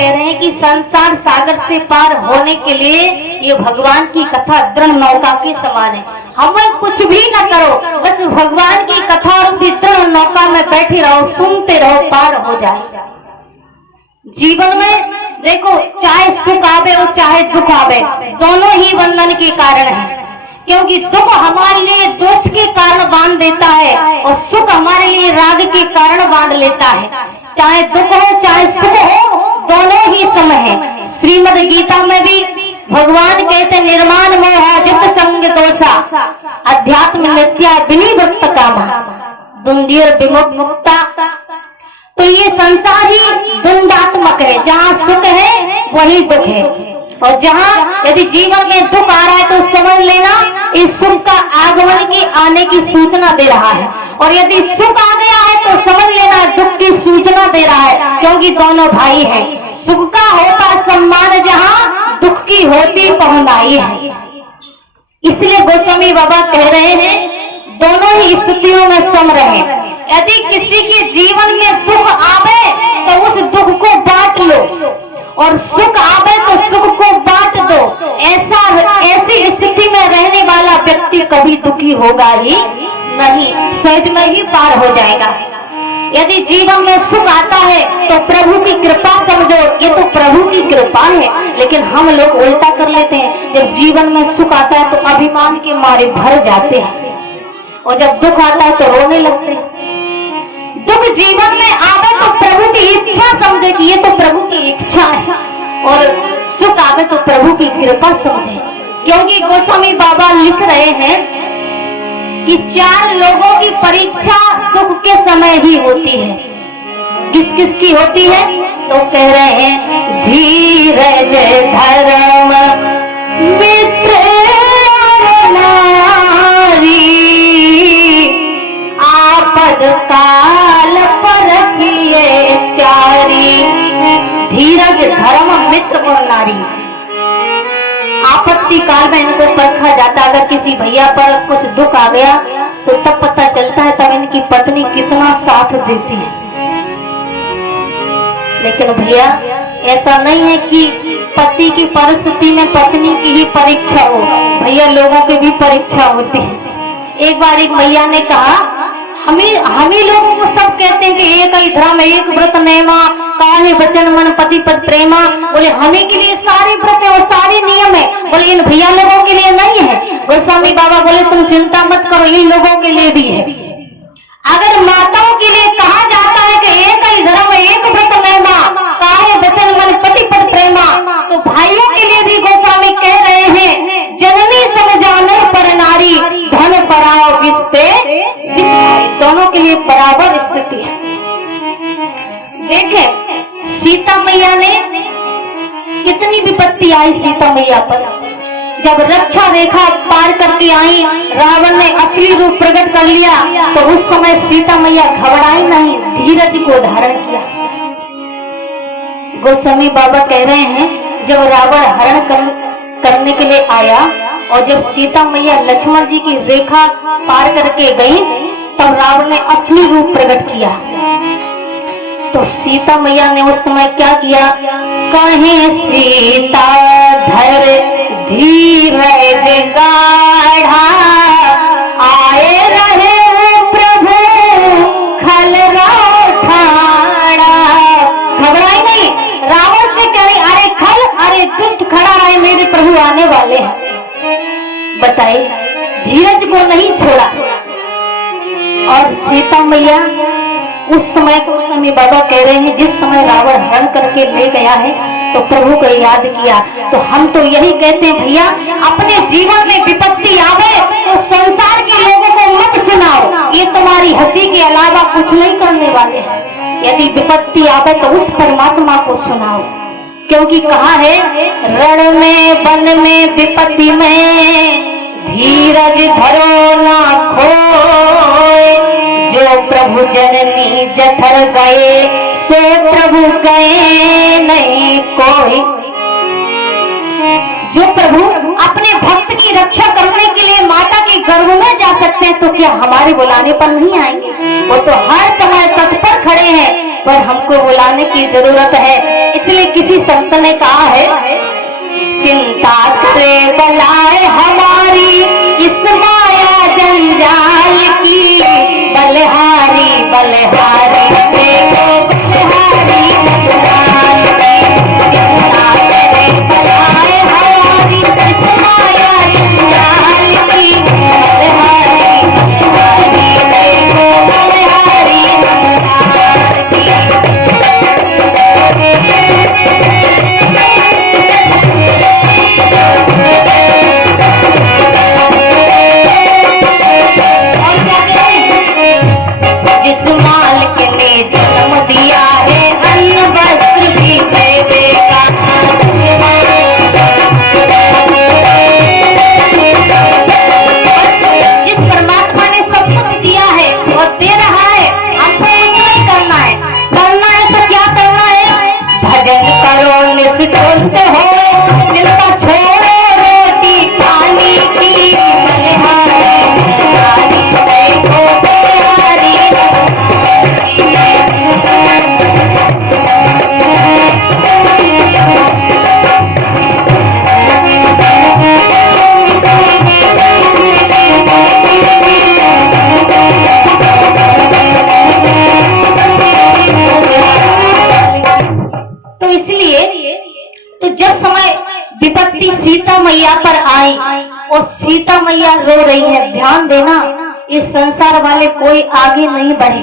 कह रहे हैं कि संसार सागर से पार होने के लिए ये भगवान की कथा दृढ़ नौका के समान है। हमें कुछ भी न करो, बस भगवान की कथा और दृढ़ नौका में बैठे रहो, सुनते रहो, पार हो जाएगा। जीवन में देखो, चाहे सुख आवे और चाहे दुख आवे, दोनों ही बंधन के कारण है। क्योंकि दुख हमारे लिए दोष के कारण बांध देता है और सुख हमारे लिए राग के कारण बांध लेता है। चाहे दुख हो चाहे सुख हो, दोनों ही सम है। श्रीमद् गीता में भी भगवान कहते निर्माण मोह जित संग दोषा अध्यात्म नित्या विनिवृत्त कामा दुंदीर विमुक्ता। तो ये संसार ही द्वंद्वात्मक है, जहाँ सुख है वही दुख है। और जहाँ यदि जीवन में दुख आ रहा है तो समझ लेना इस सुख का आगमन की आने की सूचना दे रहा है, और यदि सुख आ गया है तो समझ लेना दुख की सूचना दे रहा है, क्योंकि दोनों भाई हैं। सुख का होता सम्मान जहाँ दुख की होती पहुंचाई है। इसलिए गोस्वामी बाबा कह रहे हैं दोनों ही स्थितियों में सम रहे। यदि किसी के जीवन में दुख आवे तो उस दुख को बांट लो, और सुख आवे तो सुख को बांट दो। ऐसी स्थिति में रहने वाला व्यक्ति कभी दुखी होगा ही नहीं, सहज में ही पार हो जाएगा। यदि जीवन में सुख आता है तो प्रभु की कृपा समझो, ये तो प्रभु की कृपा है। लेकिन हम लोग उल्टा कर लेते हैं, जब जीवन में सुख आता है तो अभिमान के मारे भर जाते हैं, और जब दुख आता है तो रोने लगते हैं। दुख जीवन में आवे तो प्रभु की इच्छा समझे कि ये तो प्रभु की इच्छा है, और सुख आवे तो प्रभु की कृपा समझे। क्योंकि गोस्वामी बाबा लिख रहे हैं कि 4 लोगों की परीक्षा दुख के समय ही होती है। किस किस की होती है? तो कह रहे हैं धीरज धर्म मित्र नारी आपद काल परखिए चारी। धीरज धर्म मित्र और नारी, आपत्ति काल में इनको परखा जाता। अगर किसी भैया पर कुछ दुख आ गया तो तब पता चलता है तब इनकी पत्नी कितना साथ देती है। लेकिन भैया ऐसा नहीं है कि पति की परिस्थिति में पत्नी की ही परीक्षा हो, भैया लोगों की भी परीक्षा होती है। एक बार एक भैया ने कहा हम ही लोगों को सब कहते हैं कि एक ही धर्म एक व्रत नेमा काहे वचन मन पति पद प्रेमा। बोले हमें के लिए सारे व्रत और सारे नियम है, बोले इन भैया लोगों के लिए नहीं है। गोस्वामी बाबा बोले तुम चिंता मत करो, इन लोगों के लिए भी है। अगर माताओं के लिए कहा जाता है कि एक ही धर्म एक व्रत नेमा काहे वचन मन पति पद प्रेमा, तो भाइयों के लिए भी गोस्वामी कह रहे हैं जननी समझाने पर नारी धन पराओ किसते, दोनों के लिए बराबर स्थिति है। देखें सीता मैया ने कितनी विपत्ति आई सीता मैया पर। जब रक्षा रेखा पार करके आई, रावण ने असली रूप प्रकट कर लिया, तो उस समय सीता मैया घबराई नहीं, धीरज को धारण किया। गोस्वामी बाबा कह रहे हैं जब रावण हरण करने के लिए आया और जब सीता मैया लक्ष्मण जी की रेखा पार करके गई, तब रावण ने असली रूप प्रकट किया। तो सीता मैया ने उस समय क्या किया? कहे सीता धर धीरज गाढ़ा आए रहे प्रभु खल ठाड़ा। घबराई नहीं, रावण से कह रही अरे खल, अरे दुष्ट खड़ा है, मेरे प्रभु आने वाले हैं। बताइए, धीरज को नहीं छोड़ा। और सीता मैया उस समय को स्वामी बाबा कह रहे हैं जिस समय रावण हरण करके ले गया है तो प्रभु को याद किया। तो हम तो यही कहते हैं भैया, अपने जीवन में विपत्ति आवे तो संसार के लोगों को मत सुनाओ, ये तुम्हारी हंसी के अलावा कुछ नहीं करने वाले हैं। यदि विपत्ति आवे तो उस परमात्मा को सुनाओ, क्योंकि कहा है रण में वन में विपत्ति में धीरज धरो ना खोए, जो प्रभु जननी जठर गए सो प्रभु गए नहीं कोई। जो प्रभु अपने भक्त की रक्षा करने के लिए माता के गर्भ में जा सकते हैं तो क्या हमारे बुलाने पर नहीं आएंगे? वो तो हर समय तत्पर खड़े हैं। पर हमको बुलाने की जरूरत है। इसलिए किसी संत ने कहा है, चिंता से बलाए हमारी इस माया जंजाल की, बलिहारी बलिहारी देखो बलिहारी जंजाल की। चिंता से बलाए हमारी इस माया जंजाल की, बलिहारी बलिहारी देखो बलिहारी जंजाल की। जिस मालिक ने जन्म दिया है अन्न वस्त्र भी देगा। जिस परमात्मा ने सब कुछ दिया है और दे रहा है, आपको कुछ नहीं करना है। करना है तो क्या करना है? भजन करो निष्ठुर हो, चिंता छोड़ो रोटी पानी की, बलिहारी बलिहारी देखो बलिहारी। तो इसलिए तो जब समय विपत्ति सीता मैया पर आई और सीता मैया रो रही है, ध्यान देना, इस संसार वाले कोई आगे नहीं बढ़े।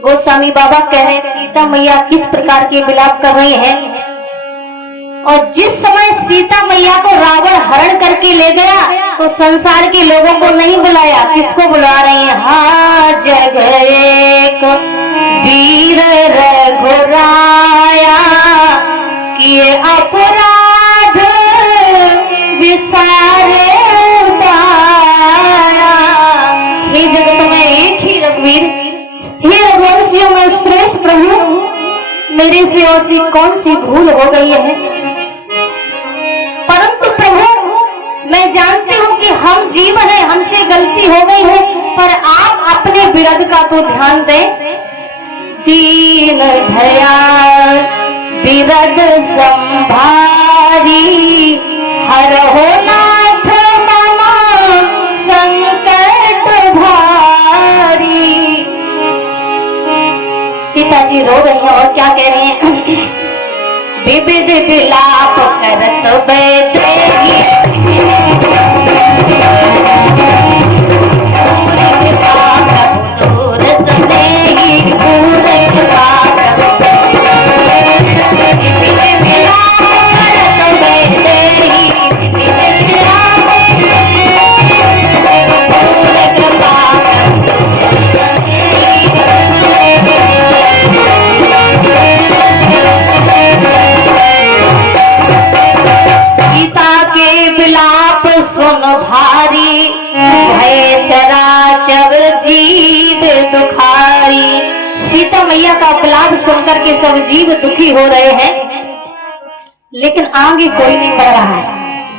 गोस्वामी बाबा कह रहे सीता मैया किस प्रकार के विलाप कर रही हैं। और जिस समय सीता मैया को रावण हरण करके ले गया तो संसार के लोगों को नहीं बुलाया, किसको बुला रही है? हाँ, जग एक वीर रघुराया, किए अपराध विसारे उतारा। हे जगत में एक ही रघुवीर, हे रघुवंशियों में श्रेष्ठ प्रभु, मेरे से ऐसी कौन सी भूल हो गई है? परंतु प्रभु मैं जानती हूँ कि हम जीव हैं, हमसे गलती हो गई है, पर आप अपने विरध का तो ध्यान दें। दीन दयाल विरध संभारी, हरहो नाथ मम संकट भारी। सीता जी रो रही हैं और क्या कह रही हैं? विविध विलाप करत बैठेगी, पूरी कृपा प्रभु दूर सनेगी, पूरी कृपा प्रभु। विविध विलाप करत बैठेगी, विविध विलाप पूरी कृपा सीता के विलाप सुन भारी, भय चराचर जीव दुखारी। सीता मैया का विलाप सुनकर के सब जीव दुखी हो रहे हैं, लेकिन आगे कोई नहीं बढ़ रहा है।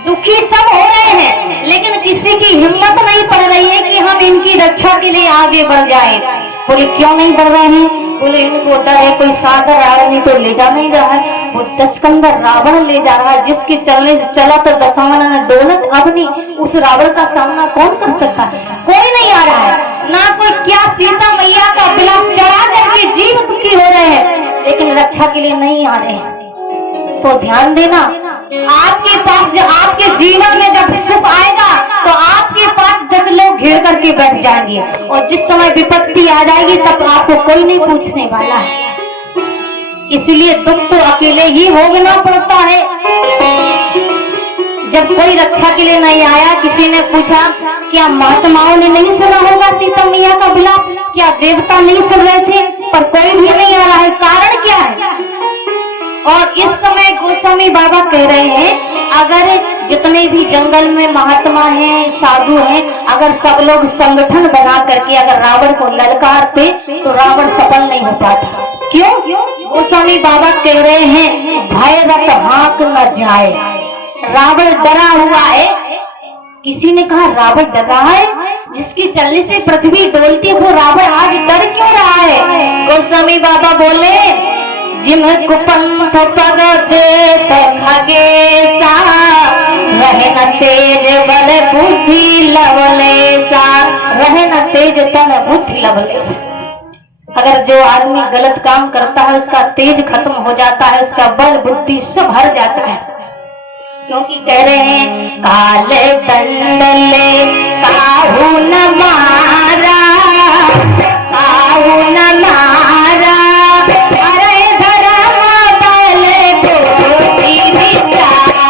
दुखी सब हो रहे हैं, लेकिन किसी की हिम्मत नहीं पड़ रही है कि हम इनकी रक्षा के लिए आगे बढ़ जाएं। बोले क्यों नहीं बढ़ रहे हैं? बोले इनको डर है, कोई सागर रावण तो ले जा नहीं रहा है, वो दशकंदर रावण ले जा रहा है, जिसके चलने से चला तो दशावन ने डोलत अब नहीं, उस रावण का सामना कौन कर सकता है? कोई नहीं आ रहा है, ना कोई। क्या सीता मैया का विलाप चढ़ा करके जीव दुखी हो रहे हैं, लेकिन रक्षा के लिए नहीं आ रहे हैं। तो ध्यान देना, आपके पास जब आपके जीवन में जब सुख आएगा तो आपके पास 10 लोग घेर करके बैठ जाएंगे, और जिस समय विपत्ति आ जाएगी तब आपको कोई नहीं पूछने वाला है। इसलिए दुख तो अकेले ही भोगना पड़ता है। जब कोई रक्षा के लिए नहीं आया, किसी ने पूछा क्या महात्माओं ने नहीं सुना होगा सीता मैया का विलाप? क्या देवता नहीं सुन रहे थे? पर कोई भी नहीं आ रहा है, कारण क्या है? और इस समय गोस्वामी बाबा कह रहे हैं, अगर जितने भी जंगल में महात्मा हैं, साधु हैं, अगर सब लोग संगठन बना करके अगर रावण को ललकारते तो रावण सफल नहीं हो पाता। क्यों? गोस्वामी बाबा कह रहे हैं, भय रत हाँक न जाए, रावण डरा हुआ है। किसी ने कहा रावण डर रहा है? जिसकी चलने से पृथ्वी डोलती है वो रावण आज डर क्यों रहा है? गोस्वामी बाबा बोले, जिम कुपंथ पग देत खगेसा, रहे न तेज बल बुद्धि लवलेसा, रहे न तेज तन बुद्धि लवलेसा। अगर जो आदमी गलत काम करता है उसका तेज खत्म हो जाता है, उसका बल बुद्धि सब हर जाता है। क्योंकि कह रहे हैं काले दंडले काहू न मारा, काहू न मारा, अरे धर्म बल बुद्धि विचारा।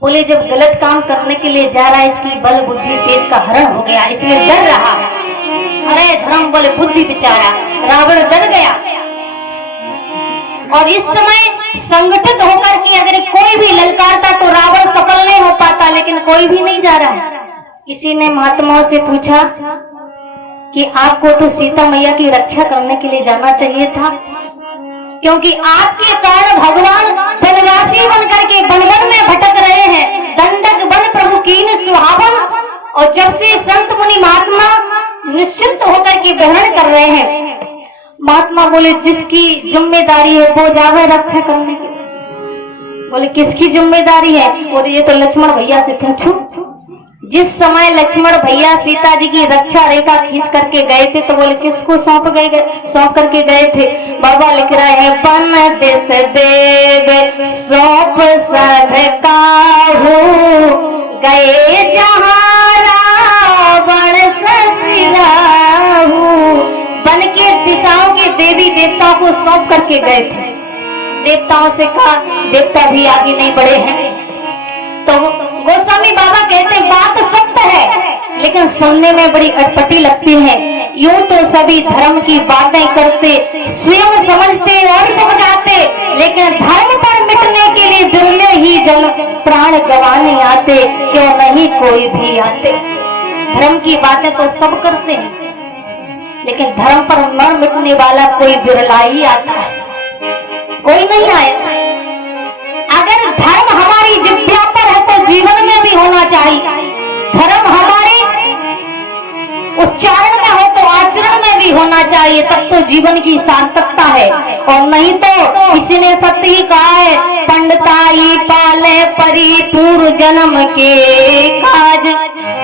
बोले जब गलत काम करने के लिए जा रहा है, इसकी बल बुद्धि तेज का हरण हो गया, इसलिए डर रहा है। अरे धर्म बल बुद्धि बिचारा, रावण डर गया। और इस समय संगठित होकर के अगर कोई भी ललकारता तो रावण सफल नहीं हो पाता, लेकिन कोई भी नहीं जा रहा है। किसी ने महात्माओं से पूछा कि आपको तो सीता मैया की रक्षा करने के लिए जाना चाहिए था, क्योंकि आपके कारण भगवान वनवासी बन करके वन में भटक रहे हैं। दंडक वन प्रभु कीन सुहावन, और जब से संत मुनि महात्मा निश्चिंत होकर के ग्रहण कर रहे हैं। महात्मा बोले जिसकी जिम्मेदारी है वो जावे रक्षा करने की। बोले किसकी जिम्मेदारी है? बोले ये तो लक्ष्मण भैया से पूछो। जिस समय लक्ष्मण भैया सीता जी की रक्षा रेखा खींच करके गए थे, तो बोले किसको सौंप करके गए थे? बाबा लिख रहे हैं बन देश देव सौंप सब काहू, गए जहाँ रावण ससिराहू। बन के दिशाओं के देवी देवताओं को सौंप करके गए थे। देवताओं से कहा देवता भी आगे नहीं बढ़े हैं। तो गोस्वामी बाबा कहते हैं बात सत्य है, लेकिन सुनने में बड़ी अटपटी लगती है। यूं तो सभी धर्म की बातें करते, स्वयं समझते और समझाते, लेकिन धर्म पर मिटने के लिए बिरले ही जन प्राण गंवाने आते, क्यों नहीं कोई भी आते। धर्म की बातें तो सब करते हैं, लेकिन धर्म पर न मिटने वाला कोई बिरला ही आता है, कोई नहीं आया। अगर धर्म हमारी जिह्वा पर है तो जीवन में भी होना चाहिए। धर्म हमारे उच्चारण में हो तो आचरण में भी होना चाहिए, तब तो जीवन की सार्थकता है। और नहीं तो किसी ने सत्य ही कहा है, पंडिताई पाले परिपूर्ण जन्म के काज,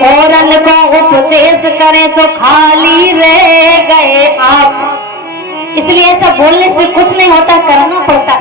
और को उपदेश करें सो खाली रह गए आप। इसलिए ऐसा बोलने से कुछ नहीं होता, करना पड़ता।